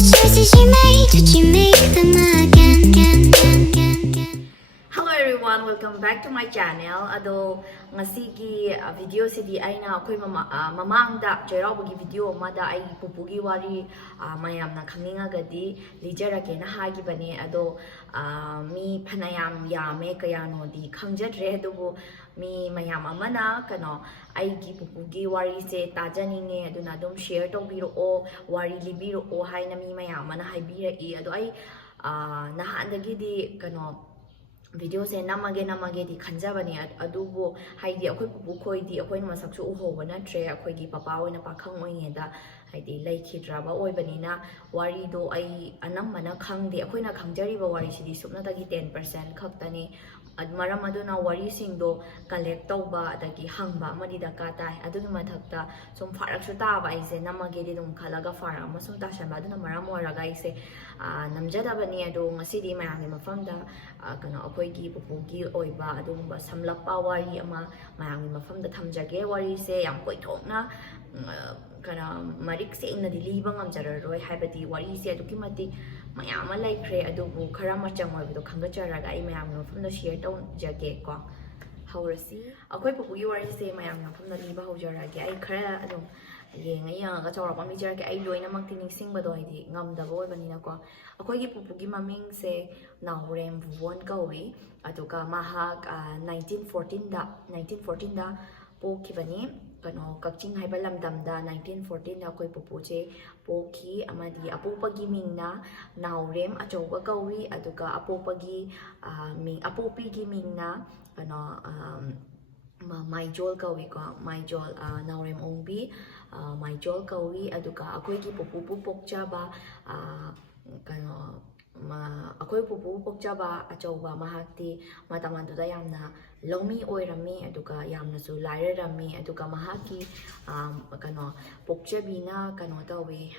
choices you made, did you make them again? Hello everyone, welcome back to my channel. Ado ngasigi video sidi aina akoi mamangda chairaugi video amada ai pupugi wari mayamna khangingagadi lijarake na hagibani ado mi phanayam yame kayano di khangjadre adubu mi mayam amana kano aigi pupugi wari se tajaninge aduna dum share tobiro o wari libiro o haina mi mayam mana haibira I ado ai nahandagi di kano video se namage di khanjabani adubu haidi akoi pupu khoi di akoi masaksu uhoba natre akoi gi papa oina pakhang oingeda haidi laikhidraba oibanina wari do ai anammana khangde akoi na khangjariba wari sidi supna dagi 10% khaktani maram aduna wari singdo collect tauba dagi hangba amadi daka tai aduni mathakta sum faraksu taba aise namage di dum khalaga fara amasum tashanba aduna maram oraga aise namjadabani ado ngasidi mayami mafamda kano akoigi pupugi oiba adumba samlakpa wari ama mayami mafamda thamjage wari se yam koithokna kana marik se ingna diliba ngamjararoi haibadi wari se aduki mati mayam ama laikre adubu khara machang oibido khangacharaga ai mayam mafamda share tawjage ko haurasi akoi pupugi wari se mayam mafamda liba haujarage ai khara adum yenga chawrapam lijarake ai loinamakti ningsingbado haidi ngamdaba oibanina ko akoigi pupugi maming se Naorem Bhubon kawi aduga mahak 1914 da pokibani kano kakching haiba lamdamda 1914 da koi pupuche poki amadi apopagi mingna Naorem achauba kawi aduga apopagi ming apopigi mingna kano maijol kawi ko maijol Naorem ongbi maijol kawi aduga akoigi pupu pokjaba kano akoi pupu pokjaba achauba mahakti matamanduda yamna lomi oirami aduga yamna su lairarami aduga mahaki kano pokjabina kano tawi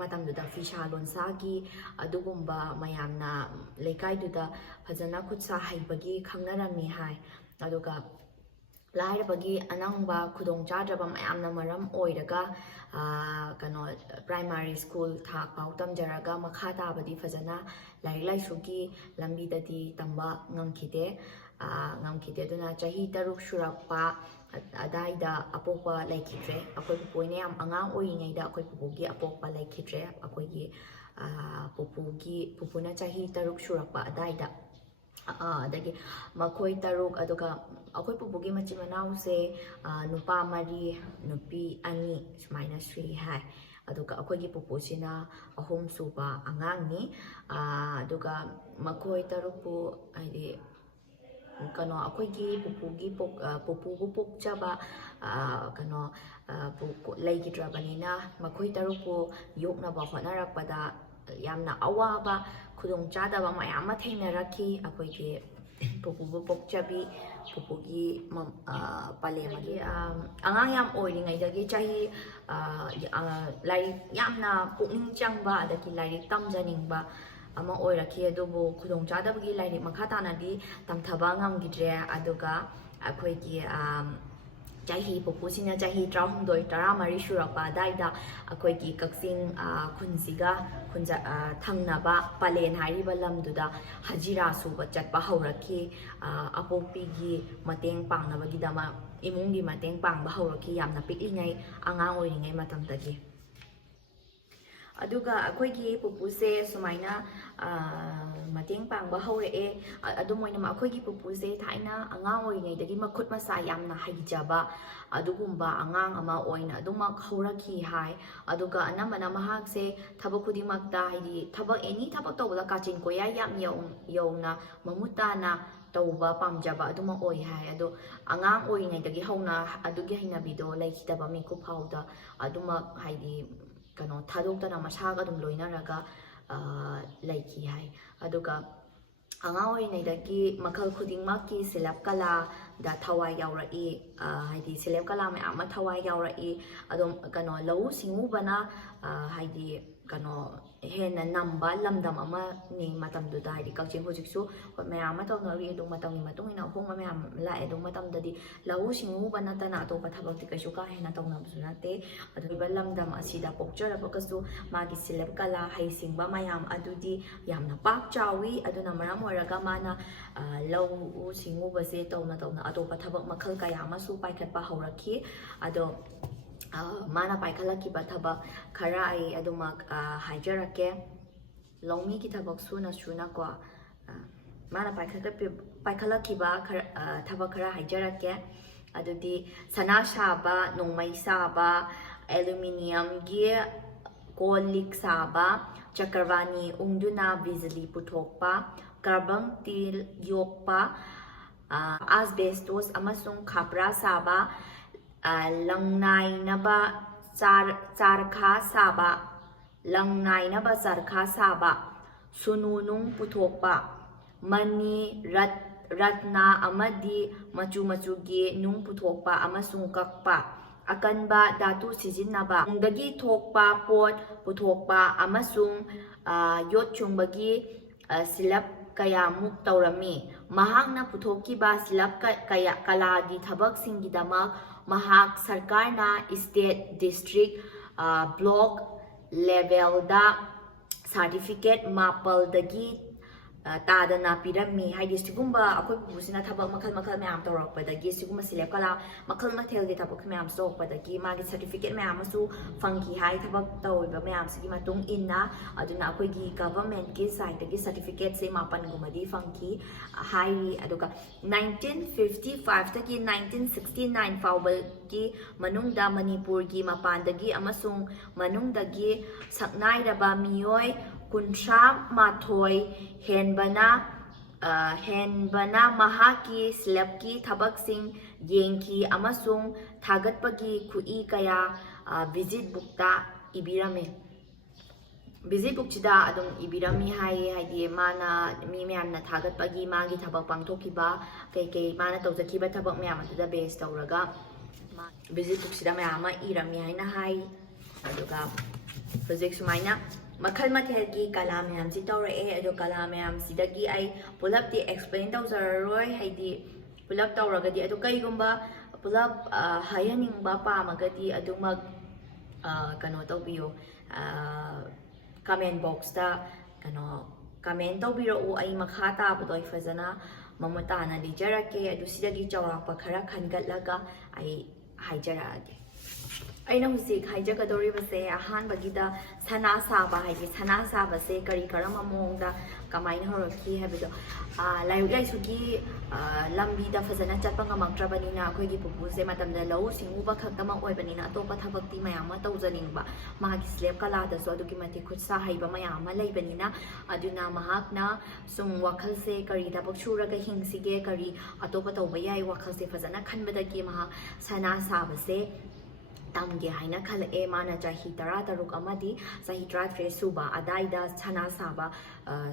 matamduda fisha lonsagi adugumba mayamna lekaiduda fajana khutsa haibagi khangnarami hai aduga lairabagi anangba khudong chadraba mayamna maram oiraga kano primary school thak pau tamjaraga makha tabadi fajana lair laisugi lambi dadi tamba ngamkhide duna chahi taruk shurakpa adaida apopa laikhidre akoi pupoine yam angang oingaida akoi pupugi apopa laikhidre akoigi pupuna chahi taruk shurakpa adaida adagi makoi taruk aduga akoi pupugi machi manau se nupa mari nupi ani sumaina sri hai aduga akoigi pupusina ahom suba angangni aduga makoi tarupu aidi kano akoigi pupugi pupugu pokjaba kano laikidrabanina makoi tarupu yoknaba hotnarakpada yamna awaba khudong chadaba mayam ma thainaraki akoigi pupugu pokjabi pupugi palemagi angang yam oiringaidagi chahi lai yamna pukning changba adaki lai tamjaningba ama oiraki adubu khudong chadabagi lai makha tanadi tamthaba ngamgidre aduga akoigi chahi pupusina chahi traumdoi taramari shurakpa daida akoigi kaksin khunsiga khunja thangnaba palen hariba lamduda hajira suba chatpa hauraki apopigi mateng pangnabagi dama imungi mateng pangba hauraki yamna piklingai angang oiringai matamdagi aduga akoigi pupuse sumaina mateng pangba hauree adumoina akoigi pupuse thaina angang oiringaidagi makhut masa yamna haijaba adugumba angang ama oina adumak hauraki hai aduga anamana mahakse thabak khudimakta haidi thabak any thabak tawda kachin koya yam yauna mamutana tauba pamjaba aduma oi hai ado angang oiringaidagi hauna adugi hainabido laikhidaba miku phauda aduma haidi kano thadokta na masaga dum loinaraga laiki hai aduga angang oiringaidagi makhal khudingmaki selap kala da thawai yaurai haidi selap kala mayam ma thawai yaurai adom kano lau singubana haidi kano ꯍꯦꯟꯅ ꯅꯝꯕ ꯂꯝꯗꯝ ꯑꯃꯅꯤ ꯃꯇꯝꯗꯨꯗ ꯍꯥꯏꯗꯤ ꯀꯛꯆꯤꯡ ꯍꯧꯖꯤꯛꯁꯨ ꯍꯣꯏ ꯃꯌꯥꯝ ꯑꯃ ꯇꯧꯅꯔꯤ ꯑꯗꯨ ꯃꯇꯝꯒꯤ ꯃꯇꯨꯡ ꯏꯟꯅ ꯑꯍꯣꯡꯕ ꯃꯌꯥꯝ ꯂꯥꯛꯑꯦ ꯑꯗꯨ ꯃꯇꯝꯗꯗꯤ ꯂꯧꯎ ꯁꯤꯡꯎꯕ ꯅꯠꯇꯅ ꯑꯇꯣꯞꯄ ꯊꯕꯛꯇꯤ ꯀꯩꯁꯨ ꯀꯥ ꯍꯦꯟꯅ ꯇꯧꯅꯕꯁꯨ ꯅꯠꯇꯦ ꯑꯗꯨꯒ ꯂꯝꯗꯝ ꯑꯁꯤꯗ ꯄꯣꯛꯆꯔꯕꯒꯁꯨ ꯃꯥꯒꯤ ꯁꯤꯜꯂꯞ ꯀꯂꯥ ꯍꯩꯁꯤꯡꯕ ꯃꯌꯥꯝ ꯑꯗꯨꯗꯤ ꯌꯥꯝꯅ ꯄꯥꯛ ꯆꯥꯎꯋꯤ ꯑꯗꯨꯅ ꯃꯔꯝ ꯑꯣꯏꯔꯒ ꯃꯥꯅ ꯂꯧꯎ ꯁꯤꯡꯎꯕꯁꯦ ꯇꯧꯅ ꯇꯧꯅ ꯑꯇꯣꯞꯄ ꯊꯕꯛ ꯃꯈꯜ ꯀꯌꯥ ꯑꯃꯁꯨ ꯄꯥꯏꯈꯠꯄ ꯍꯧꯔꯛꯈꯤ ꯑꯗꯣ ꯃꯥꯅ ꯄꯥꯏꯈꯠꯂꯛꯈꯤꯕ ꯊꯕꯛ ꯈꯔ ꯑꯩ ꯑꯗꯨꯃꯛ ꯍꯥꯏꯖꯔꯛꯀꯦ ꯂꯧꯃꯤꯒꯤ ꯊꯕꯛ ꯁꯨꯅ ꯁꯨꯅꯀꯣ ꯃꯥꯅ ꯄꯥꯏꯈꯠꯂꯛꯈꯤꯕ ꯊꯕꯛ ꯈꯔ ꯍꯥꯏꯖꯔꯛꯀꯦ ꯑꯗꯨꯗꯤ ꯁꯅꯥ ꯁꯥꯕ ꯅꯣꯡꯃꯩ ꯁꯥꯕ ꯑꯦꯂꯨꯃꯤꯅꯤꯌꯝꯒꯤ ꯀꯣꯜ ꯂꯤꯛ ꯁꯥꯕ ꯆꯀ꯭ꯔꯕꯥꯅꯤ ꯎꯪꯗꯨꯅ ꯕꯤꯖꯂꯤ ꯄꯨꯊꯣꯛꯄ ꯀꯥꯔꯕꯪ ꯇꯤꯜ ꯌꯣꯛꯄ ꯑꯁꯕꯦꯁꯇꯣꯁ ꯑꯃꯁꯨꯡ ꯈꯥꯄ꯭ꯔꯥ ꯁꯥꯕ ꯂꯪꯅꯥꯏꯅꯕ ꯆꯥꯔꯈꯥ ꯁꯥꯕ ꯂꯪꯅꯥꯏꯅꯕ ꯆꯔꯈꯥ ꯁꯥꯕ ꯁꯨꯅꯨ ꯅꯨꯡ ꯄꯨꯊꯣꯛꯄ ꯃꯅꯤ ꯔꯠꯅꯥ ꯑꯃꯗꯤ ꯃꯆꯨ ꯃꯆꯨꯒꯤ ꯅꯨꯡ ꯄꯨꯊꯣꯛꯄ ꯑꯃꯁꯨꯡ ꯀꯛꯄ ꯑꯀꯟꯕ ꯙꯥꯇꯨ ꯁꯤꯖꯤꯟꯅꯕ ꯅꯨꯡꯗꯒꯤ ꯊꯣꯛꯄ ꯄꯣꯠ ꯄꯨꯊꯣꯛꯄ ꯑꯃꯁꯨꯡ ꯌꯣꯠ ꯆꯨꯡꯕꯒꯤ ꯁꯤꯜꯂꯞ ꯀꯌꯥꯃꯨꯛ ꯇꯧꯔꯝꯃꯤ ꯃꯍꯥꯛꯅ ꯄꯨꯊꯣꯛꯈꯤꯕ ꯁꯤꯜꯂꯞ ꯀꯂꯥꯒꯤ ꯊꯕꯛꯁꯤꯡꯒꯤꯗꯃꯛ ꯃꯍꯥꯛ ꯁꯔꯀꯥꯔꯅ ꯏꯁꯇꯦꯠ ꯗꯤꯁꯇ꯭ꯔꯤꯛ ꯕ꯭ꯂꯣꯛ ꯂꯦꯚꯦꯜꯗ ꯁꯥꯔꯇꯤꯐꯤꯀꯦꯠ 4ꯗꯒꯤ ꯇꯥꯗꯅ ꯄꯤꯔꯝꯃꯤ ꯍꯥꯏꯗꯤ ꯁꯤꯒꯨꯝꯕ ꯑꯩꯈꯣꯏ ꯄꯨꯄꯨꯁꯤꯅ ꯊꯕꯛ ꯃꯈꯜ ꯃꯈꯜ ꯃꯌꯥꯝ ꯇꯧꯔꯛꯄꯗꯒꯤ ꯁꯤꯒꯨꯝꯕ ꯁꯤꯜꯂꯞ ꯀꯂꯥ ꯃꯈꯜ ꯃꯊꯦꯜꯒꯤ ꯊꯕꯛ ꯃꯌꯥꯝ ꯇꯧꯔꯛꯄꯗꯒꯤ ꯃꯥꯒꯤ ꯁꯥꯔꯇꯤꯐꯤꯀꯦꯠ ꯃꯌꯥꯝ ꯑꯃꯁꯨ ꯐꯪꯈꯤ ꯍꯥꯏ ꯊꯕꯛ ꯇꯧꯔꯤꯕ ꯃꯌꯥꯝꯁꯤꯒꯤ ꯃꯇꯨꯡ ꯏꯟꯅ ꯑꯗꯨꯅ ꯑꯩꯈꯣꯏꯒꯤ ꯒꯚꯔꯟꯃꯦꯟꯠꯀꯤ ꯁꯥꯏꯠꯇꯒꯤ ꯁꯥꯔꯇꯤꯐꯤꯀꯦꯠꯁꯦ 4ꯒꯨꯝꯕꯗꯤ ꯐꯪꯈꯤ ꯍꯥꯏꯔꯤ ꯑꯗꯨꯒ 1955ꯇꯒꯤ 1969 ꯐꯥꯎꯕꯒꯤ ꯃꯅꯨꯡꯗ ꯃꯅꯤꯄꯨꯔꯒꯤ ꯃꯄꯥꯟꯗꯒꯤ ꯑꯃꯁꯨꯡ ꯃꯅꯨꯡꯗꯒꯤ ꯁꯛꯅꯥꯏꯔꯕ ꯃꯤꯑꯣꯏ 38 ꯍꯦꯟꯕꯅ ꯃꯍꯥꯛꯀꯤ ꯁꯤꯜꯂꯞꯀꯤ ꯊꯕꯛꯁꯤꯡ ꯌꯦꯡꯈꯤ ꯑꯃꯁꯨꯡ ꯊꯥꯒꯠꯄꯒꯤ ꯈꯨꯠꯏ ꯀꯌꯥ ꯚꯤꯖꯤꯠ ꯕꯨꯛꯇ ꯏꯕꯤꯔꯝꯃꯤ ꯚꯤꯖꯤꯠ ꯕꯨꯛꯁꯤꯗ ꯑꯗꯨꯝ ꯏꯕꯤꯔꯝꯃꯤ ꯍꯥꯏꯌꯦ ꯍꯥꯏꯗꯤ ꯃꯥꯅ ꯃꯤ ꯃꯌꯥꯝꯅ ꯊꯥꯒꯠꯄꯒꯤ ꯃꯥꯒꯤ ꯊꯕꯛ ꯄꯥꯡꯊꯣꯛꯈꯤꯕ ꯀꯩ ꯃꯥꯅ ꯇꯧꯖꯈꯤꯕ ꯊꯕꯛ ꯃꯌꯥꯝ ꯑꯗꯨꯗ ꯕꯦꯁ ꯇꯧꯔꯒ ꯚꯤꯖꯤꯠ ꯕꯨꯛꯁꯤꯗ ꯃꯌꯥꯝ ꯑꯃ ꯏꯔꯝꯃꯤ ꯍꯥꯏꯅ ꯍꯥꯏ ꯑꯗꯨꯒ ꯍꯧꯖꯤꯛ ꯁꯨꯃꯥꯏꯅ ꯃꯈꯜ ꯃꯊꯦꯜꯒꯤ ꯀꯂꯥ ꯃꯌꯥꯝꯁꯤ ꯇꯧꯔꯛꯑꯦ ꯑꯗꯣ ꯀꯂꯥ ꯃꯌꯥꯝꯁꯤꯗꯒꯤ ꯑꯩ ꯄꯨꯂꯞꯇꯤ ꯑꯦꯛꯁꯄ꯭ꯂꯦꯟ ꯇꯧꯖꯔꯔꯣꯏ ꯍꯥꯏꯗꯤ ꯄꯨꯂꯞ ꯇꯧꯔꯒꯗꯤ ꯑꯗꯣ ꯀꯩꯒꯨꯝꯕ ꯄꯨꯂꯞ ꯍꯥꯏꯍꯟꯅꯤꯡꯕ ꯄꯥꯝꯃꯒꯗꯤ ꯑꯗꯨꯃꯛ ꯀꯩꯅꯣ ꯇꯧꯕꯤꯌꯣ ꯀꯃꯦꯟ ꯕꯣꯛꯁꯇ ꯀꯃꯦꯟ ꯇꯧꯕꯤꯔꯛꯎ ꯑꯩ ꯃꯈꯥ ꯇꯥꯕꯗꯣ ꯑꯩ ꯐꯖꯅ ꯃꯃꯨꯠ ꯇꯥꯅ ꯂꯤꯖꯔꯛꯀꯦ ꯑꯗꯨ ꯁꯤꯗꯒꯤ ꯆꯥꯎꯔꯥꯛꯄ ꯈꯔ ꯈꯟꯒꯠꯂꯒ ꯑꯩ ꯍꯥꯏꯖꯔꯛꯑꯒꯦ ꯑꯩꯅ ꯍꯧꯖꯤꯛ ꯍꯥꯏꯖꯒꯗꯧꯔꯤꯕꯁꯦ ꯑꯍꯥꯟꯕꯒꯤꯗ ꯁꯅꯥ ꯁꯥꯕ ꯍꯥꯏꯗꯤ ꯁꯅꯥ ꯁꯥꯕꯁꯦ ꯀꯔꯝꯕ ꯃꯑꯣꯡꯗ ꯀꯃꯥꯏꯅ ꯍꯧꯔꯛꯈꯤ ꯍꯥꯏꯕꯗꯣ ꯂꯥꯏꯔꯤꯛ ꯂꯥꯏꯁꯨꯒꯤ ꯂꯝꯕꯤꯗ ꯐꯖꯅ ꯆꯠꯄ ꯉꯝꯃꯛꯇ꯭ꯔꯕꯅꯤꯅ ꯑꯩꯈꯣꯏꯒꯤ ꯄꯨꯄꯨꯁꯦ ꯃꯇꯝꯗ ꯂꯧꯎ ꯁꯤꯡꯎꯕ ꯈꯛꯇꯃꯛ ꯑꯣꯏꯕꯅꯤꯅ ꯑꯇꯣꯞꯄ ꯊꯕꯛꯇꯤ ꯃꯌꯥꯝ ꯑꯃ ꯇꯧꯖꯅꯤꯡꯕ ꯃꯥꯒꯤ ꯁꯤꯜꯂꯦꯞ ꯀꯂꯥꯗꯁꯨ ꯑꯗꯨꯛꯀꯤ ꯃꯇꯤꯛ ꯈꯨꯠ ꯁꯥ ꯍꯩꯕ ꯃꯌꯥꯝ ꯑꯃ ꯂꯩꯕꯅꯤꯅ ꯑꯗꯨꯅ ꯃꯍꯥꯛꯅ ꯁꯨꯝ ꯋꯥꯈꯜꯁꯦ ꯀꯔꯤ ꯊꯕꯛ ꯁꯨꯔꯒ ꯍꯤꯡꯁꯤꯒꯦ ꯀꯔꯤ ꯑꯇꯣꯞꯄ ꯇꯧꯕ ꯌꯥꯏ ꯋꯥꯈꯜꯁꯦ ꯐꯖꯅ ꯈꯟꯕꯗꯒꯤ ꯃꯍꯥꯛ ꯁꯅꯥ ꯁꯥꯕꯁꯦ ꯇꯝꯒꯦ ꯍꯥꯏꯅ ꯈꯜꯂꯛꯑꯦ ꯃꯥꯅ ꯆꯍꯤ 13 ꯑꯃꯗꯤ ꯆꯍꯤ 13 ꯁꯨꯕ ꯑꯗꯥꯏꯗ ꯁꯅꯥ ꯁꯥꯕ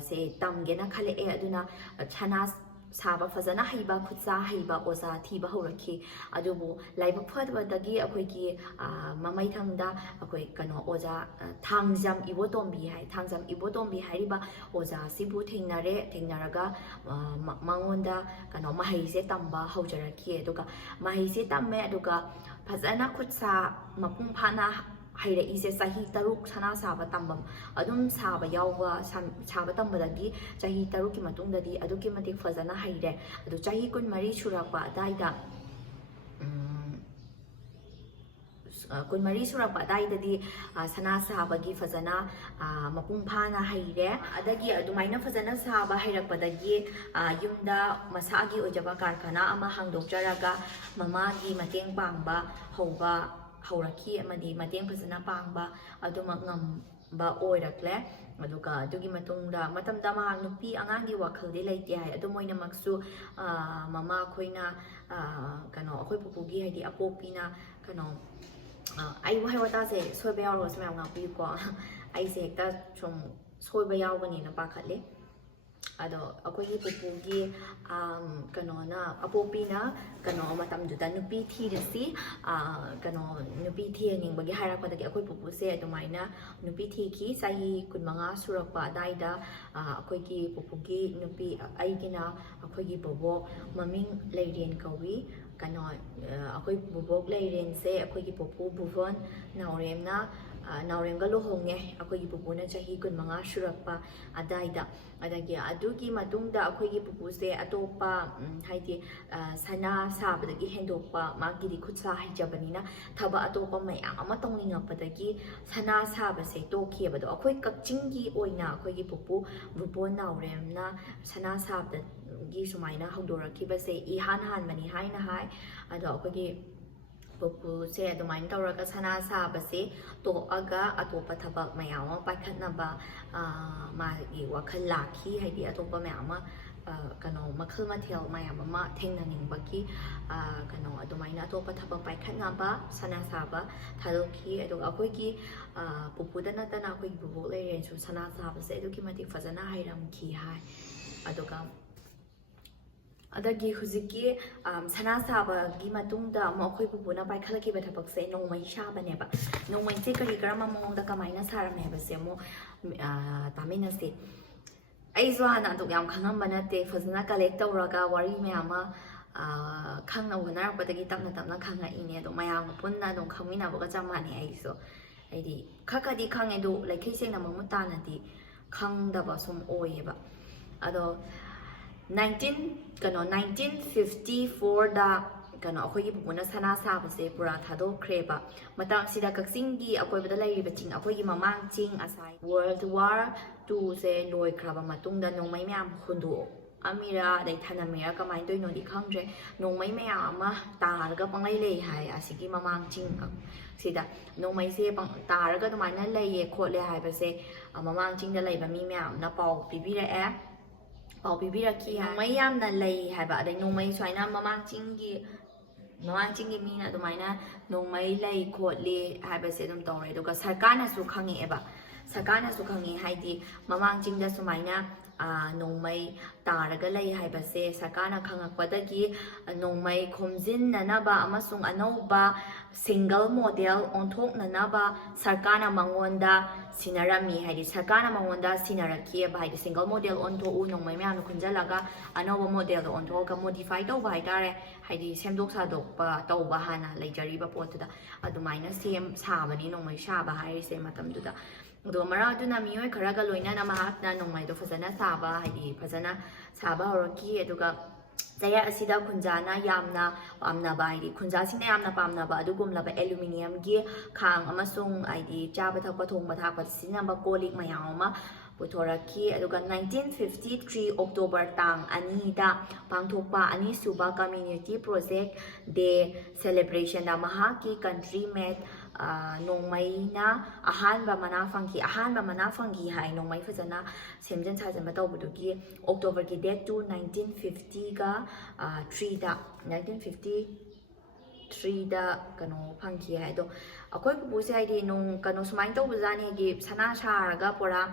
ꯁꯦ ꯇꯝꯒꯦꯅ ꯈꯜꯂꯛꯑꯦ ꯑꯗꯨꯅ ꯁꯅꯥ ꯁꯥꯕ ꯐꯖꯅ ꯍꯩꯕ ꯈꯨꯠꯁꯥ ꯍꯩꯕ ꯑꯣꯖꯥ ꯊꯤꯕ ꯍꯧꯔꯛꯈꯤ ꯑꯗꯨꯕꯨ ꯂꯥꯏꯕꯛ ꯐꯕꯗꯒꯤ ꯑꯩꯈꯣꯏꯒꯤ ꯃꯃꯩꯊꯪꯗ ꯑꯩꯈꯣꯏ ꯑꯣꯖꯥ ꯊꯥꯡꯖꯝ ꯏꯕꯣꯇꯣꯝꯕꯤ ꯍꯥꯏꯔꯤꯕ ꯑꯣꯖꯥꯁꯤꯕꯨ ꯊꯦꯡꯅꯔꯒ ꯃꯉꯣꯟꯗ ꯃꯍꯩꯁꯦ ꯇꯝꯕ ꯍꯧꯖꯔꯛꯈꯤ ꯑꯗꯨꯒ ꯃꯍꯩꯁꯦ ꯇꯝꯃꯦ ꯑꯗꯨꯒ ꯐꯖꯅ ꯈꯨꯠ ꯁꯥ ꯃꯄꯨꯡ ꯐꯥꯅ ꯍꯩꯔꯛꯏꯁꯦ ꯆꯍꯤ 3 ꯁꯅꯥ ꯁꯥꯕ ꯇꯝꯕꯝ ꯑꯗꯨꯝ ꯁꯥꯕ ꯇꯝꯕꯗꯒꯤ ꯆꯍꯤ 3ꯒꯤ ꯃꯇꯨꯡꯗꯗꯤ ꯑꯗꯨꯛꯀꯤ ꯃꯇꯤꯛ ꯐꯖꯅ ꯍꯩꯔꯦ ꯑꯗꯨ ꯆꯍꯤ 24 ꯁꯨꯔꯛꯄ ꯑꯗꯥꯏꯗ 24 ꯁꯨꯔꯛꯄ ꯑꯗꯥꯏꯗꯗꯤ ꯁꯅꯥ ꯁꯥꯕꯒꯤ ꯐꯖꯅ ꯃꯄꯨꯡ ꯐꯥꯅ ꯍꯩꯔꯦ ꯑꯗꯒꯤ ꯑꯗꯨꯃꯥꯏꯅ ꯐꯖꯅ ꯁꯥꯕ ꯍꯩꯔꯛꯄꯗꯒꯤ ꯌꯨꯝꯗ ꯃꯁꯥꯒꯤ ꯑꯣꯏꯖꯕ ꯀꯥꯔꯈꯥꯅ ꯑꯃ ꯍꯥꯡꯗꯣꯛꯆꯔꯒ ꯃꯃꯥꯒꯤ ꯃꯇꯦꯡ ꯄꯥꯡꯕ ꯍꯧꯔꯛꯈꯤ ꯑꯃꯗꯤ ꯃꯇꯦꯡ ꯐꯖꯅ ꯄꯥꯡꯕ ꯑꯗꯨꯃꯛ ꯉꯝꯕ ꯑꯣꯏꯔꯛꯂꯦ ꯑꯗꯨꯒ ꯑꯗꯨꯒꯤ ꯃꯇꯨꯡꯗ ꯃꯇꯝꯗ ꯃꯍꯥꯛ ꯅꯨꯄꯤ ꯑꯉꯥꯡꯒꯤ ꯋꯥꯈꯜꯗꯤ ꯂꯩꯇꯦ ꯍꯥꯏ ꯑꯗꯨꯝ ꯑꯣꯏꯅꯃꯛꯁꯨ ꯃꯃꯥ ꯑꯩꯈꯣꯏꯅ ꯑꯩꯈꯣꯏ ꯄꯨꯄꯨꯒꯤ ꯍꯥꯏꯗꯤ ꯑꯄꯣꯛꯄꯤꯅ ꯑꯩ ꯋꯥꯍꯩ ꯋꯥꯇꯥꯁꯦ ꯁꯣꯏꯕ ꯌꯥꯎꯔꯒꯁꯨ ꯃꯌꯥꯝ ꯉꯥꯛꯄꯤꯌꯨꯀꯣ ꯑꯩꯁꯦ ꯍꯦꯛꯇ ꯁꯨꯝ ꯁꯣꯏꯕ ꯌꯥꯎꯒꯅꯤꯅ ꯄꯥꯈꯠꯂꯤ ꯑꯗꯣ ꯑꯩꯈꯣꯏꯒꯤ ꯄꯨꯄꯨꯒꯤ ꯀꯩꯅꯣꯅ ꯑꯄꯣꯛꯄꯤꯅ ꯀꯩꯅꯣ ꯃꯇꯝꯗꯨꯗ ꯅꯨꯄꯤ ꯊꯤꯔꯁꯤ ꯀꯩꯅꯣ ꯅꯨꯄꯤ ꯊꯤꯍꯟꯅꯤꯡꯕꯒꯤ ꯍꯥꯏꯔꯛꯄꯗꯒꯤ ꯑꯩꯈꯣꯏ ꯄꯨꯄꯨꯁꯦ ꯑꯗꯨꯃꯥꯏꯅ ꯅꯨꯄꯤ ꯊꯤꯈꯤ ꯆꯍꯤ 15 ꯁꯨꯔꯛꯄ ꯑꯗꯥꯏꯗ ꯑꯩꯈꯣꯏꯒꯤ ꯄꯨꯄꯨꯒꯤ ꯅꯨꯄꯤ ꯑꯩꯒꯤꯅ ꯑꯩꯈꯣꯏꯒꯤ ꯕꯣꯕꯣꯛ ꯃꯃꯤꯡ ꯂꯩꯔꯦꯟ ꯀꯧꯏ ꯀꯩꯅꯣ ꯑꯩꯈꯣꯏ ꯕꯣꯕꯣꯛ ꯂꯩꯔꯦꯟꯁꯦ ꯑꯩꯈꯣꯏꯒꯤ ꯄꯨꯄꯨ ꯚꯨꯕꯣꯟ ꯅꯥꯎꯔꯦꯝꯅ ꯅꯥꯎꯔꯦꯝꯒ ꯂꯨꯍꯣꯡꯉꯦ ꯑꯩꯈꯣꯏꯒꯤ ꯄꯨꯄꯨꯅ ꯆꯍꯤ 15 ꯁꯨꯔꯛꯄ ꯑꯗꯥꯏꯗ ꯑꯗꯒꯤ ꯑꯗꯨꯒꯤ ꯃꯇꯨꯡꯗ ꯑꯩꯈꯣꯏꯒꯤ ꯄꯨꯄꯨꯁꯦ ꯑꯇꯣꯞꯄ ꯍꯥꯏꯗꯤ ꯁꯅꯥ ꯁꯥꯕꯗꯒꯤ ꯍꯦꯟꯗꯣꯛꯄ ꯃꯥꯒꯤꯗꯤ ꯈꯨꯠꯁꯥ ꯍꯩꯖꯕꯅꯤꯅ ꯊꯕꯛ ꯑꯇꯣꯞꯄ ꯃꯌꯥꯝ ꯑꯃ ꯇꯧꯅꯤꯡꯉꯛꯄꯗꯒꯤ ꯁꯅꯥ ꯁꯥꯕꯁꯦ ꯇꯣꯛꯈꯤꯕꯗꯣ ꯑꯩꯈꯣꯏ ꯀꯛꯆꯤꯡꯒꯤ ꯑꯣꯏꯅ ꯑꯩꯈꯣꯏꯒꯤ ꯄꯨꯄꯨ ꯚꯨꯕꯣꯟ ꯅꯥꯎꯔꯦꯝꯅ ꯁꯅꯥ ꯁꯥꯕꯗꯒꯤ ꯁꯨꯃꯥꯏꯅ ꯍꯧꯗꯣꯔꯛꯈꯤꯕꯁꯦ ꯏꯍꯥꯟ ꯍꯥꯟꯕꯅꯤ ꯍꯥꯏꯅ ꯍꯥꯏ ꯑꯗꯣ ꯑꯩꯈꯣꯏꯒꯤ ꯄꯨꯄꯨꯁꯦ ꯑꯗꯨꯃꯥꯏꯅ ꯇꯧꯔꯒ ꯁꯅꯥ ꯁꯥꯕꯁꯦ ꯇꯣꯛꯑꯒ ꯑꯇꯣꯞꯄ ꯊꯕꯛ ꯃꯌꯥꯝ ꯑꯃ ꯄꯥꯏꯈꯠꯅꯕ ꯃꯥꯒꯤ ꯋꯥꯈꯜ ꯂꯥꯛꯈꯤ ꯍꯥꯏꯗꯤ ꯑꯇꯣꯞꯄ ꯃꯌꯥꯝ ꯑꯃ ꯀꯩꯅꯣ ꯃꯈꯜ ꯃꯊꯦꯜ ꯃꯌꯥꯝ ꯑꯃ ꯊꯦꯡꯅꯅꯤꯡꯕꯒꯤ ꯀꯩꯅꯣ ꯑꯗꯨꯃꯥꯏꯅ ꯑꯇꯣꯞꯄ ꯊꯕꯛ ꯄꯥꯏꯈꯠꯅꯕ ꯁꯅꯥ ꯁꯥꯕ ꯊꯥꯗꯣꯛꯈꯤ ꯑꯗꯨꯒ ꯑꯩꯈꯣꯏꯒꯤ ꯄꯨꯄꯨꯗ ꯅꯠꯇꯅ ꯑꯩꯈꯣꯏꯒꯤ ꯕꯨꯕꯣꯛ ꯂꯩꯔꯦꯟꯁꯨ ꯁꯅꯥ ꯁꯥꯕꯁꯦ ꯑꯗꯨꯛꯀꯤ ꯃꯇꯤꯛ ꯐꯖꯅ ꯍꯩꯔꯝꯈꯤ ꯍꯥꯏ ꯑꯗꯨꯒ ꯑꯗꯒꯤ ꯍꯧꯖꯤꯛꯀꯤ ꯁꯅꯥ ꯁꯥꯕꯒꯤ ꯃꯇꯨꯡꯗ ꯑꯃꯨꯛ ꯑꯩꯈꯣꯏ ꯄꯨꯄꯨꯅ ꯄꯥꯏꯈꯠꯂꯛꯈꯤꯕ ꯊꯕꯛꯁꯦ ꯅꯣꯡꯃꯩ ꯁꯥꯕꯅꯦꯕ ꯅꯣꯡꯃꯩꯁꯦ ꯀꯔꯤ ꯀꯔꯝꯕ ꯃꯑꯣꯡꯗ ꯀꯃꯥꯏꯅ ꯁꯥꯔꯝꯃꯦ ꯍꯥꯏꯕꯁꯦ ꯑꯃꯨꯛ ꯇꯥꯃꯤꯟꯅꯁꯤ ꯑꯩꯁꯨ ꯍꯥꯟꯅ ꯑꯗꯨꯛ ꯌꯥꯝ ꯈꯪꯉꯝꯕ ꯅꯠꯇꯦ ꯐꯖꯅ ꯀꯂꯦꯛ ꯇꯧꯔꯒ ꯋꯥꯔꯤ ꯃꯌꯥꯝ ꯑꯃ ꯈꯪꯅꯕ ꯍꯣꯠꯅꯔꯛꯄꯗꯒꯤ ꯇꯞꯅ ꯇꯞꯅ ꯈꯪꯉꯛꯏꯅꯦ ꯑꯗꯣ ꯃꯌꯥꯝꯒ ꯄꯨꯟꯅ ꯑꯗꯨꯝ ꯈꯪꯃꯤꯟꯅꯕꯒ ꯆꯞ ꯃꯥꯟꯅꯩ ꯑꯩꯁꯨ ꯍꯥꯏꯗꯤ ꯈꯔꯗꯤ ꯈꯪꯉꯦ ꯑꯗꯣ ꯂꯩꯈꯩ ꯁꯦꯡꯅ ꯃꯃꯨꯠ ꯇꯥꯅꯗꯤ ꯈꯪꯗꯕ ꯁꯨꯝ ꯑꯣꯏꯌꯦꯕ ꯑꯗꯣ 1954ꯗ ꯀꯩꯅꯣ ꯑꯩꯈꯣꯏꯒꯤ ꯄꯨꯄꯨꯅ ꯁꯅꯥ ꯁꯥꯕꯁꯦ ꯄꯨꯔꯥ ꯊꯥꯗꯣꯛꯈ꯭ꯔꯦꯕ ꯃꯇꯝ ꯑꯁꯤꯗ ꯀꯛꯆꯤꯡꯒꯤ ꯑꯀꯣꯏꯕꯗ ꯂꯩꯔꯤꯕ ꯆꯤꯡ ꯑꯩꯈꯣꯏꯒꯤ ꯃꯃꯥꯡ ꯆꯤꯡ ꯑꯁꯥꯏ ꯋꯥꯔꯜ ꯋꯥꯔ 2ꯁꯦ ꯂꯣꯏꯈ꯭ꯔꯕ ꯃꯇꯨꯡꯗ ꯅꯣꯡꯃꯩ ꯃꯌꯥꯝ ꯍꯨꯟꯗꯣꯛꯑꯝꯃꯤꯔꯥ ꯑꯗꯩ ꯊꯅꯝꯃꯤꯔꯥ ꯀꯃꯥꯏꯅ ꯇꯧꯔꯤꯅꯣꯗꯤ ꯈꯪꯗ꯭ꯔꯦ ꯅꯣꯡꯃꯩ ꯃꯌꯥꯝ ꯑꯃ ꯇꯥꯔꯒ ꯄꯪꯂꯩ ꯂꯩ ꯍꯥꯏ ꯑꯁꯤꯒꯤ ꯃꯃꯥꯡ ꯆꯤꯡ ꯁꯤꯗ ꯅꯣꯡꯃꯩꯁꯦ ꯇꯥꯔꯒ ꯑꯗꯨꯃꯥꯏꯅ ꯂꯩꯌꯦ ꯈꯣꯠꯂꯦ ꯍꯥꯏꯕꯁꯦ ꯃꯃꯥꯡ ꯆꯤꯡꯗ ꯂꯩꯕ ꯃꯤ ꯃꯌꯥꯝꯅ ꯄꯥꯎ ꯄꯤꯕꯤꯔꯛꯑꯦ ꯄꯥꯎ ꯄꯤꯕꯤꯔꯛꯈꯤ ꯅꯣꯡꯃꯩ ꯌꯥꯝꯅ ꯂꯩ ꯍꯥꯏꯕ ꯑꯗꯩ ꯅꯣꯡꯃꯩ ꯁꯨꯃꯥꯏꯅ ꯃꯃꯥꯡ ꯆꯤꯡꯒꯤ ꯃꯤꯅ ꯑꯗꯨꯃꯥꯏꯅ ꯅꯣꯡꯃꯩ ꯂꯩ ꯈꯣꯠꯂꯤ ꯍꯥꯏꯕꯁꯦ ꯑꯗꯨꯝ ꯇꯧꯔꯦ ꯑꯗꯨꯒ ꯁꯔꯀꯥꯔꯅꯁꯨ ꯈꯪꯉꯛꯑꯦꯕ ꯁꯔꯀꯥꯔꯅꯁꯨ ꯈꯪꯉꯦ ꯍꯥꯏꯗꯤ ꯃꯃꯥꯡ ꯆꯤꯡꯗ ꯁꯨꯃꯥꯏꯅ ꯅꯣꯡꯃꯩ ꯇꯥꯔꯒ ꯂꯩ ꯍꯥꯏꯕꯁꯦ ꯁꯔꯀꯥꯔꯅ ꯈꯪꯉꯛꯄꯗꯒꯤ ꯅꯣꯡꯃꯩ ꯈꯣꯝꯖꯤꯟꯅꯅꯕ ꯑꯃꯁꯨꯡ ꯑꯅꯧꯕ ꯁꯤꯡꯒꯜ ꯃꯣꯗꯦꯜ ꯑꯣꯟꯊꯣꯛꯅꯅꯕ ꯁꯔꯀꯥꯔꯅ ꯃꯉꯣꯟꯗ ꯁꯤꯟꯅꯔꯝꯃꯤ ꯍꯥꯏꯗꯤ ꯁꯔꯀꯥꯔꯅ ꯃꯉꯣꯟꯗ ꯁꯤꯟꯅꯔꯛꯈꯤꯑꯕ ꯍꯥꯏꯗꯤ ꯁꯤꯡꯒꯜ ꯃꯣꯗꯦꯜ ꯑꯣꯟꯊꯣꯛꯎ ꯅꯣꯡꯃꯩ ꯃꯌꯥꯝꯅ ꯈꯨꯟꯖꯜꯂꯒ ꯑꯅꯧꯕ ꯃꯣꯗꯦꯜꯗꯣ ꯑꯣꯟꯊꯣꯛꯑꯒ ꯃꯣꯗꯤꯐꯥꯏ ꯇꯧꯕ ꯍꯥꯏꯇꯥꯔꯦ ꯍꯥꯏꯗꯤ ꯁꯦꯝꯗꯣꯛ ꯁꯥꯗꯣꯛꯄ ꯇꯧꯕ ꯍꯥꯟꯅ ꯂꯩꯖꯔꯤꯕ ꯄꯣꯠꯇꯨꯗ ꯑꯗꯨꯃꯥꯏꯅ ꯁꯥꯕꯅꯤ ꯅꯣꯡꯃꯩ ꯁꯥꯕ ꯍꯥꯏꯔꯤꯁꯦ ꯃꯇꯝꯗꯨꯗ ꯑꯗꯣ ꯃꯔꯛ ꯑꯗꯨꯅ ꯃꯤꯑꯣꯏ ꯈꯔꯒ ꯂꯣꯏꯅꯅ ꯃꯍꯥꯛꯅ ꯅꯣꯡꯃꯩꯗꯣ ꯐꯖꯅ ꯁꯥꯕ ꯍꯥꯏꯗꯤ ꯐꯖꯅ ꯁꯥꯕ ꯍꯧꯔꯛꯈꯤ ꯑꯗꯨꯒ ꯆꯌꯥꯠ ꯑꯁꯤꯗ ꯈꯨꯟꯖꯥꯅ ꯌꯥꯝꯅ ꯄꯥꯝꯅꯕ ꯍꯥꯏꯗꯤ ꯈꯨꯟꯖꯥꯁꯤꯡꯅ ꯌꯥꯝꯅ ꯄꯥꯝꯅꯕ ꯑꯗꯨꯒꯨꯝꯂꯕ ꯑꯦꯂꯨꯃꯤꯅꯤꯌꯝꯒꯤ ꯈꯥꯡ ꯑꯃꯁꯨꯡ ꯍꯥꯏꯗꯤ ꯆꯥꯕ ꯊꯛꯄ ꯊꯣꯡꯕ ꯊꯥꯛꯄꯗ ꯁꯤꯖꯤꯟꯅꯕ ꯀꯣꯜ ꯂꯤꯛ ꯃꯌꯥꯝ ꯑꯃ ꯄꯨꯊꯣꯔꯛꯈꯤ ꯑꯗꯨꯒ 1953 ꯑꯣꯛꯇꯣꯕꯔ ꯇꯥꯡ 2ꯗ ꯄꯥꯡꯊꯣꯛꯄ ꯑꯅꯤꯁꯨꯕ ꯀꯝꯃ꯭ꯌꯨꯅꯤꯇꯤ ꯄ꯭ꯔꯣꯖꯦꯛ ꯗꯦ ꯁꯦꯂꯦꯕ꯭ꯔꯦꯁꯟꯗ ꯃꯍꯥꯛꯀꯤ ꯀꯟꯇ꯭ꯔꯤ ꯃꯦꯠ ꯅꯣꯡꯃꯩꯅ ꯑꯍꯥꯟꯕ ꯃꯅꯥ ꯐꯪꯈꯤ ꯍꯥꯏ ꯅꯣꯡꯃꯩ ꯐꯖꯅ ꯁꯦꯝꯖꯤꯟ ꯁꯥꯖꯤꯟꯕ ꯇꯧꯕꯗꯨꯒꯤ ꯑꯣꯛꯇꯣꯕꯔꯒꯤ ꯗꯦꯠ 2 1950ꯒ 3ꯗ 1953ꯗ ꯀꯩꯅꯣ ꯐꯪꯈꯤ ꯍꯥꯏ ꯑꯗꯣ ꯑꯩꯈꯣꯏ ꯄꯨꯄꯨꯁꯦ ꯍꯥꯏꯗꯤ ꯀꯩꯅꯣ ꯁꯨꯃꯥꯏꯅ ꯇꯧꯕꯖꯥꯠꯅꯤ ꯍꯥꯏꯗꯤ ꯁꯅꯥ ꯁꯥꯔꯒ ꯄꯨꯔꯥ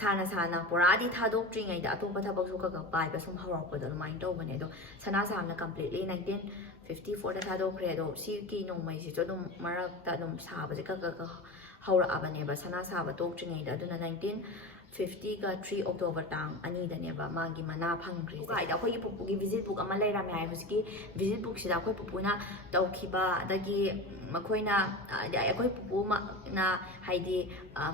ꯁꯥꯅ ꯄꯨꯔꯥꯗꯤ ꯊꯥꯗꯣꯛꯇ꯭ꯔꯤꯉꯩꯗ ꯑꯇꯣꯞꯄ ꯊꯕꯛꯁꯨ ꯄꯥꯏꯕ ꯁꯨꯝ ꯍꯧꯔꯛꯄꯗꯣ ꯑꯗꯨꯃꯥꯏꯅ ꯇꯧꯕꯅꯦ ꯑꯗꯣ ꯁꯅꯥ ꯁꯥꯕꯅ ꯀꯝꯄ꯭ꯂꯤꯠꯂꯤ 1954ꯗ ꯊꯥꯗꯣꯛꯈ꯭ꯔꯦ ꯑꯗꯣ ꯁꯤꯒꯤ ꯅꯣꯡꯃꯩꯁꯤꯁꯨ ꯑꯗꯨꯝ ꯃꯔꯛꯇ ꯑꯗꯨꯝ ꯁꯥꯕꯁꯦ ꯍꯧꯔꯛꯑꯕꯅꯦꯕ ꯁꯅꯥ ꯁꯥꯕ ꯇꯣꯛꯇ꯭ꯔꯤꯉꯩꯗ ꯑꯗꯨꯅ 1950ꯒ 3 ꯑꯣꯛꯇꯣꯕꯔ ꯇꯥꯡ 2ꯗꯅꯦꯕ ꯃꯥꯒꯤ ꯃꯅꯥ ꯐꯪꯈ꯭ꯔꯤꯁꯦ ꯍꯥꯏꯗꯤ ꯑꯩꯈꯣꯏꯒꯤ ꯄꯨꯄꯨꯒꯤ ꯚꯤꯖꯤꯠ ꯕꯨꯛ ꯑꯃ ꯂꯩꯔꯝꯃꯦ ꯍꯥꯏ ꯍꯧꯖꯤꯛꯀꯤ ꯚꯤꯖꯤꯠ ꯕꯨꯛꯁꯤꯗ ꯑꯩꯈꯣꯏ ꯄꯨꯄꯨꯅ ꯇꯧꯈꯤꯕ ꯑꯗꯒꯤ ꯃꯈꯣꯏꯅ ꯑꯩꯈꯣꯏ ꯄꯨꯄꯨꯅ ꯍꯥꯏꯗꯤ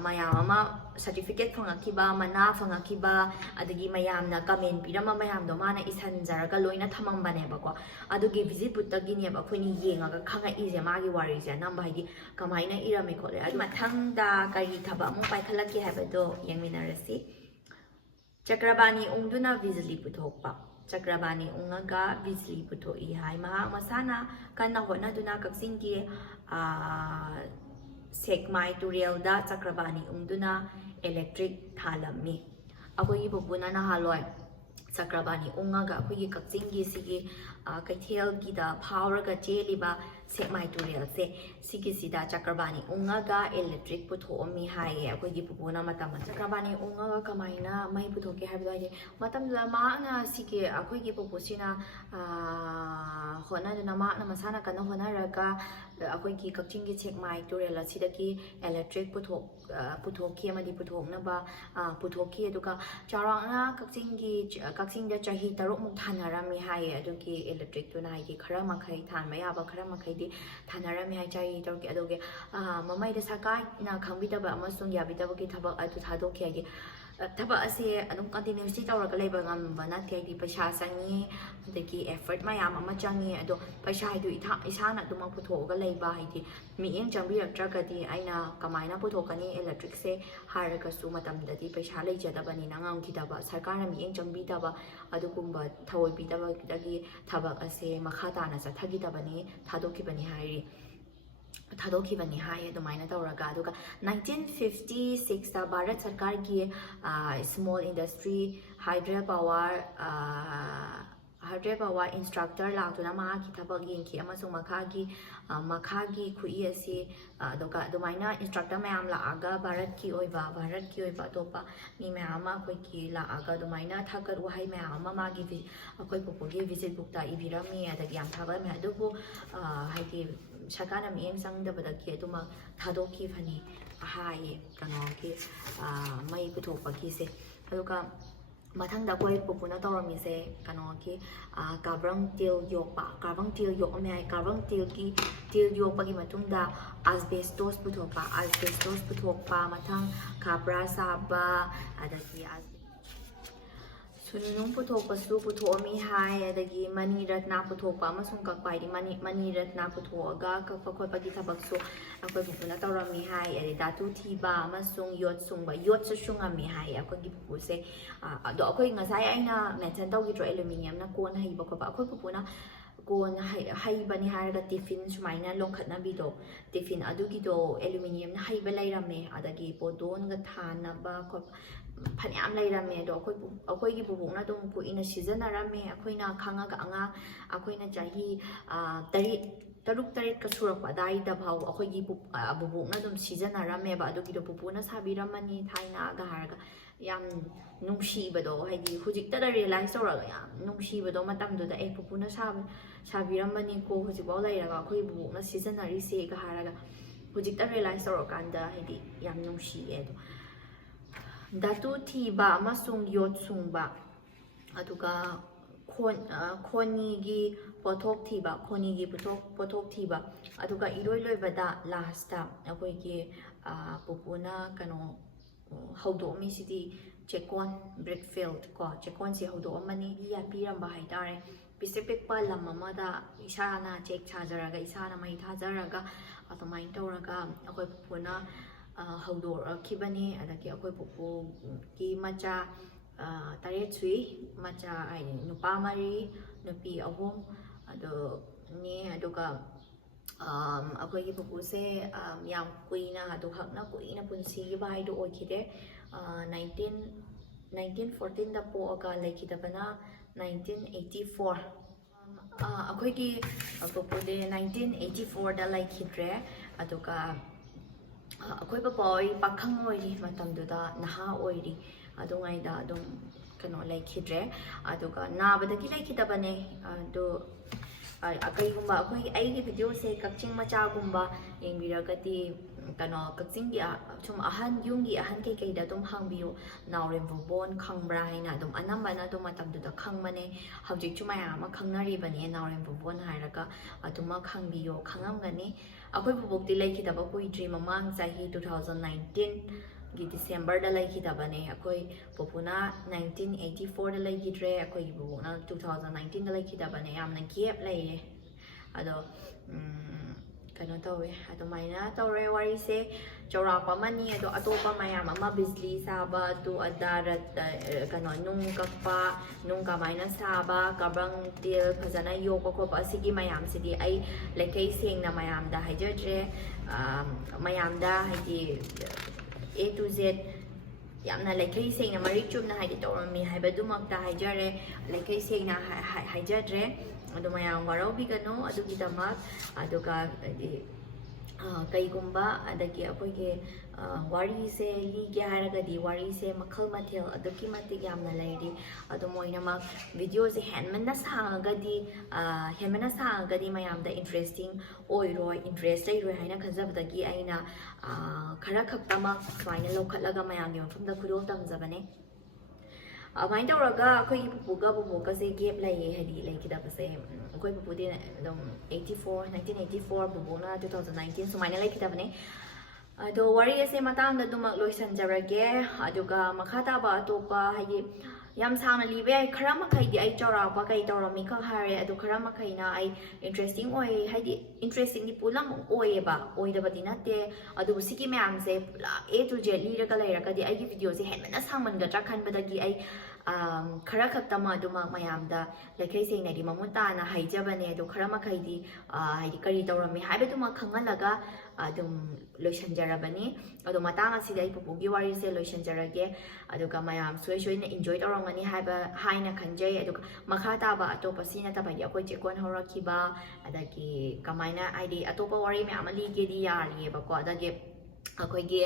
ꯃꯌꯥꯝ ꯑꯃ ꯁꯔꯇꯤꯐꯤꯀꯦꯠ ꯐꯪꯉꯛꯈꯤꯕ ꯃꯅꯥ ꯐꯪꯉꯛꯈꯤꯕ ꯑꯗꯒꯤ ꯃꯌꯥꯝꯅ ꯀꯃꯦꯟ ꯄꯤꯔꯝꯕ ꯃꯌꯥꯝꯗꯣ ꯃꯥꯅ ꯏꯁꯟꯖꯔꯒ ꯂꯣꯏꯅ ꯊꯝꯃꯝꯕꯅꯦꯕꯀꯣ ꯑꯗꯨꯒꯤ ꯚꯤꯖꯤꯠ ꯕꯨꯛꯇꯒꯤꯅꯦꯕ ꯑꯩꯈꯣꯏꯅ ꯌꯦꯡꯉꯒ ꯈꯪꯉꯛꯏꯁꯦ ꯃꯥꯒꯤ ꯋꯥꯔꯤꯁꯦ ꯑꯅꯝꯕ ꯍꯥꯏꯗꯤ ꯀꯃꯥꯏꯅ ꯏꯔꯝꯃꯦ ꯈꯣꯠꯂꯦ ꯑꯗꯨ ꯃꯊꯪꯗ ꯀꯔꯤ ꯊꯕꯛ ꯑꯃꯨꯛ ꯄꯥꯏꯈꯠꯂꯛꯀꯦ ꯍꯥꯏꯕꯗꯣ ꯌꯦꯡꯃꯤꯟꯅꯔꯁꯤ ꯆꯀ꯭ꯔꯕꯥꯅꯤ ꯎꯪꯗꯨꯅ ꯕꯤꯖꯂꯤ ꯄꯨꯊꯣꯛꯄ ꯆꯀ꯭ꯔꯕꯥꯅꯤ ꯎꯪꯉꯒ ꯕꯤꯖꯂꯤ ꯄꯨꯊꯣꯛꯏ ꯍꯥꯏ ꯃꯍꯥꯛ ꯃꯁꯥꯅ ꯀꯟꯅ ꯍꯣꯠꯅꯗꯨꯅ ꯀꯛꯆꯤꯡꯒꯤ ꯁꯦꯛꯃꯥꯏ ꯇꯨꯔꯦꯜꯗ ꯆꯀ꯭ꯔꯕꯥꯅꯤ ꯎꯪꯗꯨꯅ ꯏꯂꯦꯛꯇ꯭ꯔꯤꯛ ꯊꯥꯜꯂꯝꯃꯤ ꯑꯩꯈꯣꯏꯒꯤ ꯄꯨꯄꯨꯅ ꯅꯍꯥꯟꯋꯥꯏ Chakrabani ungaga akhoi kakchingi sigi kaithelgida phauraga cheliba sekmai turel se sigisida Chakrabani ungaga electric puthomi haye akhoi gi pupuna matam Chakrabani ungaga kamaina mai puthoke habdo haye matam la maana sigi akhoi gi pupusina hona na maana masana kana hona raga akhoi gi kakchingi sekmai turel asidaki electric puthoki amadi puthokna ba puthoki aduka charangna kakchingda chahi taruk muk thanarami haye aduki electric tu nai gi khara makhai than maya ba khara makhai di thanarami hai chahi taruki adoge mamai da sakai na khambida ba amasung yabida ba ki thabak adu thadokhi gi thaba ase adum continuously tawraga leiba ngamba na thai di paisa sangi adagi effort mayam ama changi ado paisa haidu isana adum puthoga leiba haidi mieng chambi raktragadi aina kamaina puthokani electric se haraga su matamdadi paisa leijadabani nangam kidaba sarkarna mieng chambi daba adugumba thawoi bidaba dagi thabak ase makha tana sathagidabani thadokibani hairi thadokibani hai adumaina tawraga aduga 1956 ta Bharat Sarkar gi small industry hydropower instructor lautuna ma ki thabak yengki amasung makha gi khui asi aduga adumaina instructor mayam la aga Bharat ki oiba topa mi mayama koi ki la aga adumaina thagar wahai mayama ma gi akoi popogi visit book ta ibirami adagi yam thagar me adubu haidi Sarkana mieng sangdabadaki aduma thadoki phani haye kano ki mai puthokpaki se aduka mathangda koi popuna tawrami se kano ki kabrang til yokpa kabrang til yok ame ai kabrang til yokpa gi matungda asbestos puthokpa mathang kabra saba adaki sunung puthokpasu puthomi hai adagi mani ratna puthokpa amasung kakpai di mani ratna puthoga kakpa khotpa gi thabaksu akoi pupuna tawrami hai ade datu thiba amasung yot su sungami hai akoi gi pupuse ado akoi ngasai aina mention tawgidro aluminium na kon hai ba khotpa akoi pupuna kon hai bani haraga tiffin sumaina longkhatna bido tiffin adugido aluminium na hai ba lairame adagi podon ga thana ba khop phanyam lairame do akoi gi bubukna dum pu ina sijanarame akoina khangaga anga akoina chahi taruk ka surakpa dai da bhau akoi gi bubukna dum sijanarame ba adugi do pupuna sabiramani thaina ga haraga yam nungshibado haidi hujikta da realize tawraga yam nungshibado matamduda pupuna sabiramani ko hujibau lairaga akoi bubukna sijanari se ga haraga hujikta realize tawrakanda haidi yam nungshi edo datu thiba amasung yot sungba aduga khoni gi pothok thiba aduga iroi loibada last ta akoi gi pupuna kano haudomi sidi chekon brickfield ko chekon si haudomani ya piramba haitare Pacific pa lamamada isana chek chajaraga isana mai thajaraga atomai tawraga akoi pupuna haudo kibani adaki akoi pupu ki macha taret sui macha ai nupa mari nupi ahom ado ni aduga akoi gi pupu se yam kuina adu hakna kuina punsi gi bai do okhide 1914 da po aga lekidabana 1984 akoi gi pupu de 1984 da lekidre aduga akoi papoi pakhang oiri matamduda naha oiri adungaida adum kano laikhidre aduga nabadagi laikhidabane ado akaigumba akoi aigi video se kakching macha gumba yengbiragati kano kakching gi chum ahan yungi ahan kai da dum hangbiyo Naorem Bhubon khangbra haina dum anambana dum matamduda khangmane hawjik chumaya ma khangnari bane Naorem Bhubon hairaga aduma khangbiyo khangamgani akoi bubukti laikhidaba kuidri mamang chahi 2019 gi December da laikhidabane akoi popuna 1984 da laikhidre akoi bubuna 2019 da laikhidabane yamna gap laye ado kano tawe adumaina tawre wari se chawrapa mani ado atopa mayam ama bisli saba tu adarat kano nung kakpa nung kamaina saba kabang til phajana yokpa khopa asigi mayam sidi ai lekai sengna mayam da haijadre mayam da haidi A to Z ꯌꯥꯝꯅ ꯂꯩꯈꯩ ꯁꯦꯡꯅ ꯃꯔꯤꯛ ꯆꯨꯝꯅ ꯍꯥꯏꯗꯤ ꯇꯧꯔꯝꯃꯤ ꯍꯥꯏꯕꯗꯨꯃꯛꯇ ꯍꯥꯏꯖꯔꯦ ꯂꯩꯈꯩ ꯁꯦꯡꯅ ꯍꯥꯏꯖꯗ꯭रे ꯑꯗꯨ ꯃꯌꯥꯝ ꯋꯥꯔꯧꯕꯤꯒꯅꯨ ꯑꯗꯨꯒꯤꯗꯃꯛ ꯑꯗꯨꯒ ꯍꯥꯏꯗꯤ ꯀꯩꯒꯨꯝꯕ ꯑꯗꯒꯤ ꯑꯩꯈꯣꯏꯒꯤ ꯋꯥꯔꯤꯁꯦ ꯂꯤꯒꯦ ꯍꯥꯏꯔꯒꯗꯤ ꯋꯥꯔꯤꯁꯦ ꯃꯈꯜ ꯃꯊꯦꯜ ꯑꯗꯨꯛꯀꯤ ꯃꯇꯤꯛ ꯌꯥꯝꯅ ꯂꯩꯔꯤ ꯑꯗꯨꯝ ꯑꯣꯏꯅꯃꯛ ꯚꯤꯗꯤꯑꯣꯁꯦ ꯍꯦꯟꯃꯟꯅ ꯁꯥꯡꯉꯒꯗꯤ ꯃꯌꯥꯝꯗ ꯏꯟꯇꯔꯦꯁꯇꯤꯡ ꯑꯣꯏꯔꯣꯏ ꯏꯟꯇꯔꯦꯁ ꯂꯩꯔꯣꯏ ꯍꯥꯏꯅ ꯈꯟꯖꯕꯗꯒꯤ ꯑꯩꯅ ꯈꯔ ꯈꯛꯇꯃꯛ ꯁꯨꯃꯥꯏꯅ ꯂꯧꯈꯠꯂꯒ ꯃꯌꯥꯝꯒꯤ ꯃꯐꯝꯗ ꯈꯨꯗꯣꯜ ꯇꯝꯖꯕꯅꯦ ꯑꯗꯨꯃꯥꯏꯅ ꯇꯧꯔꯒ ꯑꯩꯈꯣꯏꯒꯤ ꯄꯨꯄꯨꯒ ꯕꯨꯕꯣꯛꯀꯁꯦ ꯒꯦꯞ ꯂꯩꯌꯦ ꯍꯥꯏꯗꯤ ꯂꯩꯈꯤꯗꯕꯁꯦ ꯑꯩꯈꯣꯏ ꯄꯨꯄꯨꯗꯤ ꯑꯗꯨꯝ 1984 ꯕꯨꯕꯣꯛꯅ 2019 ꯁꯨꯃꯥꯏꯅ ꯂꯩꯈꯤꯗꯕꯅꯦ ꯑꯗꯣ ꯋꯥꯔꯤ ꯑꯁꯦ ꯃꯇꯥꯡꯗ ꯑꯗꯨꯃꯛ ꯂꯣꯏꯁꯟꯖꯔꯒꯦ ꯑꯗꯨꯒ ꯃꯈꯥ ꯇꯥꯕ ꯑꯇꯣꯞꯄ ꯍꯥꯏꯗꯤ ꯌꯥꯝ ꯁꯥꯡꯅ ꯂꯤꯕ ꯌꯥꯏ ꯈꯔ ꯃꯈꯩꯗꯤ ꯑꯩ ꯆꯥꯎꯔꯥꯛꯄ ꯀꯩ ꯇꯧꯔꯝꯃꯤ ꯈꯛ ꯍꯥꯏꯔꯦ ꯑꯗꯨ ꯈꯔ ꯃꯈꯩꯅ ꯑꯩ ꯏꯟꯇꯔꯦꯁꯇꯤꯡ ꯑꯣꯏ ꯍꯥꯏꯗꯤ ꯏꯟꯇꯔꯦꯁꯇꯤꯡꯗꯤ ꯄꯨꯝꯅꯃꯛ ꯑꯣꯏꯌꯦꯕ ꯑꯣꯏꯗꯕꯗꯤ ꯅꯠꯇꯦ ꯑꯗꯨꯕꯨ ꯁꯤꯒꯤ ꯃꯌꯥꯝꯁꯦ ꯄꯨꯂꯞ A to Z ꯂꯤꯔꯒ ꯂꯩꯔꯒꯗꯤ ꯑꯩꯒꯤ ꯚꯤꯗꯤꯑꯣꯁꯦ ꯍꯦꯟꯃꯟꯅ ꯁꯥꯡꯃꯟꯒꯗ꯭ꯔꯥ ꯈꯟꯕꯗꯒꯤ ꯑꯩ ꯈꯔ ꯈꯛꯇꯃꯛ ꯑꯗꯨꯃꯛ ꯃꯌꯥꯝꯗ ꯂꯩꯈꯩ ꯁꯦꯡꯅꯗꯤ ꯃꯃꯨꯠ ताना हाइजबने अदो खरा मखैदी हाइदि करी तौरमी हाइबेदुमा खंगलगा अदुम लोइसनजरबनी अदो मतांग असिदा आई पुपुगी वारीसे लोइसनजरगे अदुगा मयाम सोय सोयना एन्जॉय तौरमनी हाइबा हाइना खंजै अदुगा मखा ताबा अतोपसिना तबादि अखोइ चेकोन हौरखिबा अदगी कमाइना आइदि अतोपा वारी म्याम लिगेदि यारियेबको अदगे अखोइगे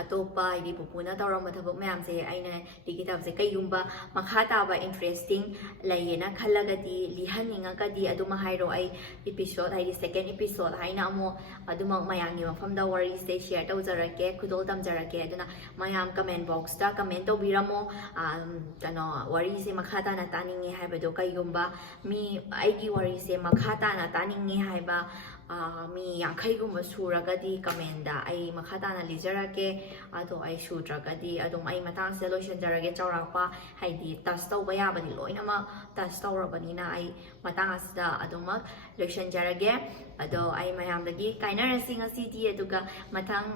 अतोपा आइदि पुपुना तौरम थबक म्यामसे आइना लिगि तबसे कईगुम्बा मखा ताबा इंटरेस्टिंग लैयेना खल्लगदि लिहनिंगकदि अदुमा हाइरो आई एपिसोड हाइदि सेकेंड एपिसोड हाइना अमो अदुमा मयांगी मफमदा वारी से शेयर तौजरके खुदोल तमजरके अदुना मयाम कमेंट बॉक्स दा कमेंट तौबिरमो कनो वारी से मखा ताना तानिंगे हाइबदो कईगुम्बा मी आइगी वारी से मखा ताना तानिंगे हाइबा मी यांखैगुम्बा सुरगदि कमेंदा आई मखा ताना लिजरके अदो आई सुद्रगदि अदुम आई मतांगसे लोइसनजरगे चौरापा हाइदि टच तौबा याबदि लोइनमा टच तौरबनिना आई मतांगसदा अदुमक लोइसनजरगे अदो आई मयामदगी काइनरसि ngasiदि अदुगा मतांग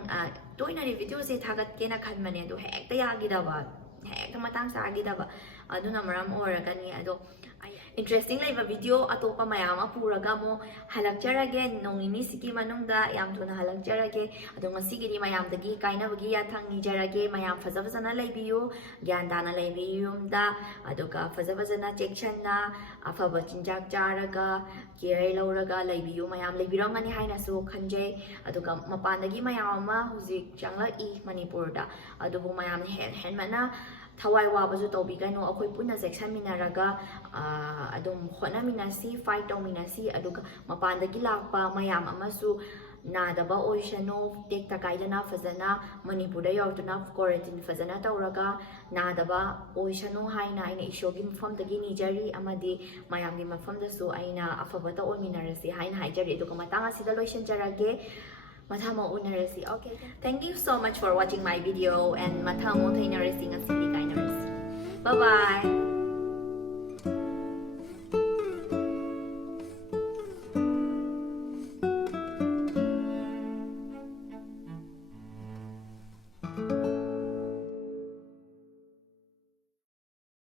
तोइनारि भिडिओ से थागतकेना खनमने अदो हेक्ता यागिदबा हेक्ता मतांग सागिदबा अदुना मरम ओरगनि अदो इंटरेस्टिंग लाइव वीडियो अतोपा मयाम पुरगा मो हलक्चरगे नोंगिनी सिकी मनुंगदा याम थुना हलक्चरगे अदो ngasiगि मयामदगी काइनबगी याथांग निजरगे मयाम फजफजना लैबियो ज्ञान दाना लैबियोमदा अदुगा फजफजना चेक्शनना अफबा चिंजाक चारगा केयर लौरगा लैबियो मयाम लैबिरमगनि हाइनासु खंजै अदुगा मपानदगी मयाम हुजिक चंगलइ मणिपुरदा अदुबु मयाम हेनमना थवाई वाबजु तौबिगनो अखोइ पुन्ना सेक्शनमिनारगा अदुम होनामिनासी फाइट तौमिनासी अदुगा मपानदगी लाकपा मयाम अमसु नादबा ओइशनो टेक्ता काइदना फजना मणिपुरदा यावतुना क्वारंटाइन फजना तौरगा नादबा ओइशनो हाइना आइना इशोगी मफमदगी निजरी अमदि मयामगी मफमदसु आइना अफबता ओमिनारसी हाइना हाइजरी अदुगा मतांग असिदा लोइसनजरगे Mathamo unarasi. Okay. Thank you so much for watching my video and mathamo thainarasi ngasidi kainarasi. Bye bye.